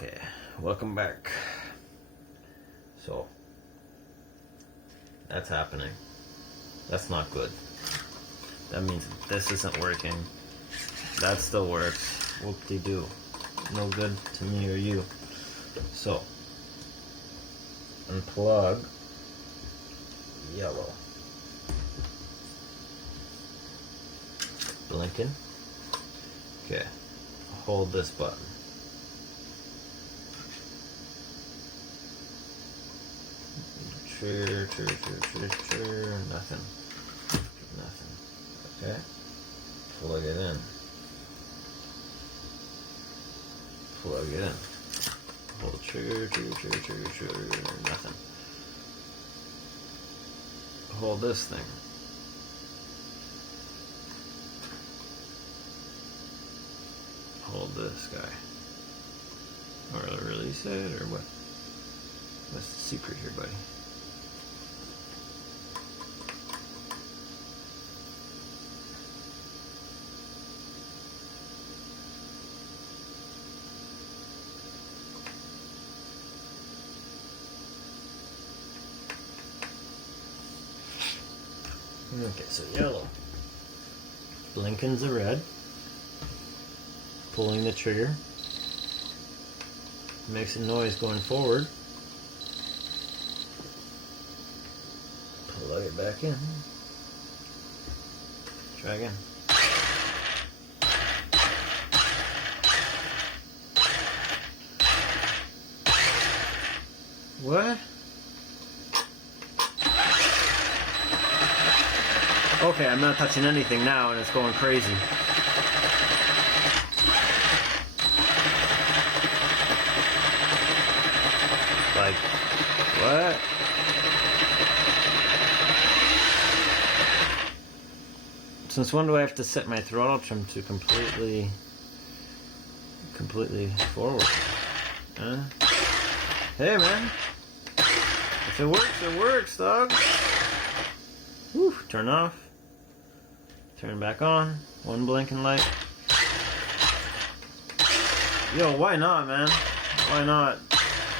Okay, welcome back. So, that's happening. That's not good. That means this isn't working. That still works. Whoop-de-doo. No good to me or you. So, unplug yellow. Blinking. Okay, hold this button. Trigger, nothing. Okay, plug it in. Plug it in. Hold trigger, nothing. Hold this thing. Hold this guy. Or release it, or what? What's the secret here, buddy? Okay, so yellow. Blinking's a red. Pulling the trigger. Makes a noise going forward. Plug it back in. Try again. What? Okay, I'm not touching anything now and it's going crazy. Like, what? Since when do I have to set my throttle trim to completely forward? Huh? Hey man, if it works, dog. Whew, turn off. Turn back on. One blinking light. Yo, why not, man? Why not?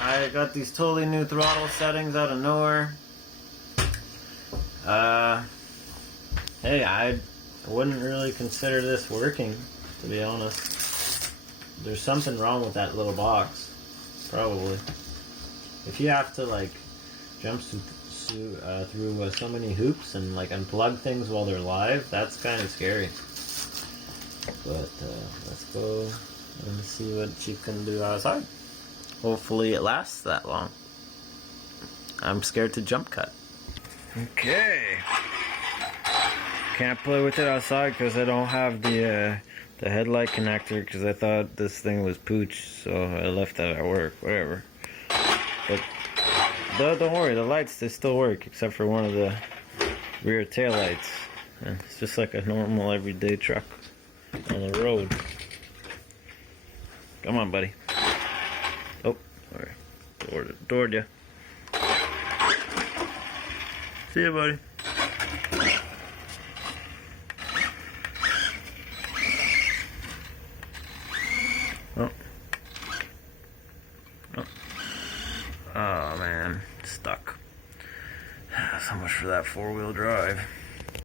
I got these totally new throttle settings out of nowhere. Hey, I wouldn't really consider this working, to be honest. There's something wrong with that little box, probably. If you have to like jump through so many hoops and like unplug things while they're live, that's kind of scary. But let's go and see what she can do outside. Hopefully it lasts that long. I'm scared to jump cut. Okay. Can't play with it outside because I don't have the headlight connector, because I thought this thing was pooch, so I left that at work. Whatever. But don't worry, the lights, they still work, except for one of the rear tail lights. It's just like a normal everyday truck on the road. Come on, buddy. Oh, sorry. Doored ya. See ya, buddy. Oh. Oh man, stuck. So much for that four-wheel drive.